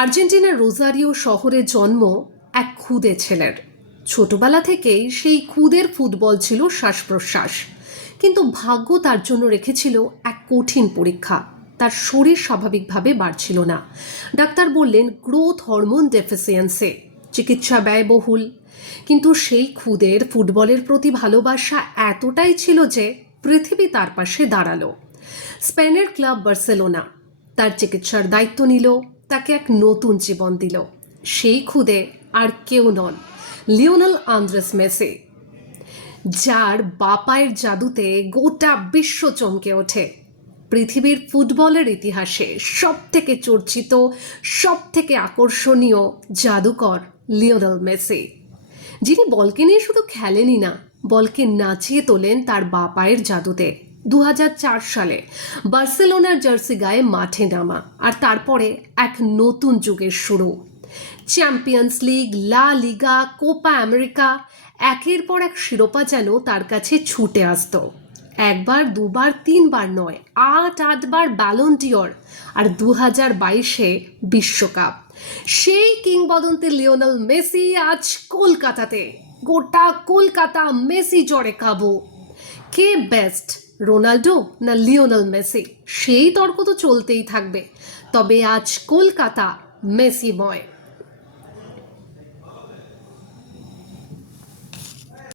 আর্জেন্টিনার রোজারিও শহরে জন্ম এক খুদে ছেলের। ছোটবেলা থেকেই সেই খুদের ফুটবল ছিল শ্বাস প্রশ্বাস। কিন্তু ভাগ্য তার জন্য রেখেছিল এক কঠিন পরীক্ষা। তার শরীর স্বাভাবিকভাবে বাড়ছিল না। ডাক্তার বললেন গ্রোথ হরমোন ডেফিসিয়েন্সি, চিকিৎসা ব্যয়বহুল। কিন্তু সেই খুদের ফুটবলের প্রতি ভালোবাসা এতটাই ছিল যে পৃথিবী তার পাশে দাঁড়ালো। স্পেনের ক্লাব বার্সেলোনা তার চিকিৎসার দায়িত্ব নিল, তাকে এক নতুন জীবন দিল। সেই খুদে আর কেউ নন, লিওনেল আন্দ্রেস মেসি, যার বাপায়ের জাদুতে গোটা বিশ্ব চমকে ওঠে। পৃথিবীর ফুটবলের ইতিহাসে সব থেকে চর্চিত, সব থেকে আকর্ষণীয় জাদুকর লিওনেল মেসি, যিনি বলকে নিয়ে শুধু খেলেনই না, বলকে নাচিয়ে তোলেন তার বাপায়ের জাদুতে। 2004 সালে বার্সেলোনার জার্সি গায়ে মাঠে নামা, আর তারপরে এক নতুন যুগের শুরু। চ্যাম্পিয়ন্স লিগ, লা লিগা, কোপা আমেরিকা, একের পর এক শিরোপা যেন তার কাছে ছুটে আসতো। একবার, দুবার, তিনবার নয়, 8বার ব্যালন ডিওর, আর 2022-এ বিশ্বকাপ। সেই কিংবদন্তি লিওনেল মেসি আজ কলকাতাতে। গোটা কলকাতা মেসি জ্বরে কাবু। কে বেস্ট, রোনাল্ডো না লিওনেল মেসি? সেই তর্ক তো চলতেই থাকবে। তবে আজ কলকাতা মেসিময়।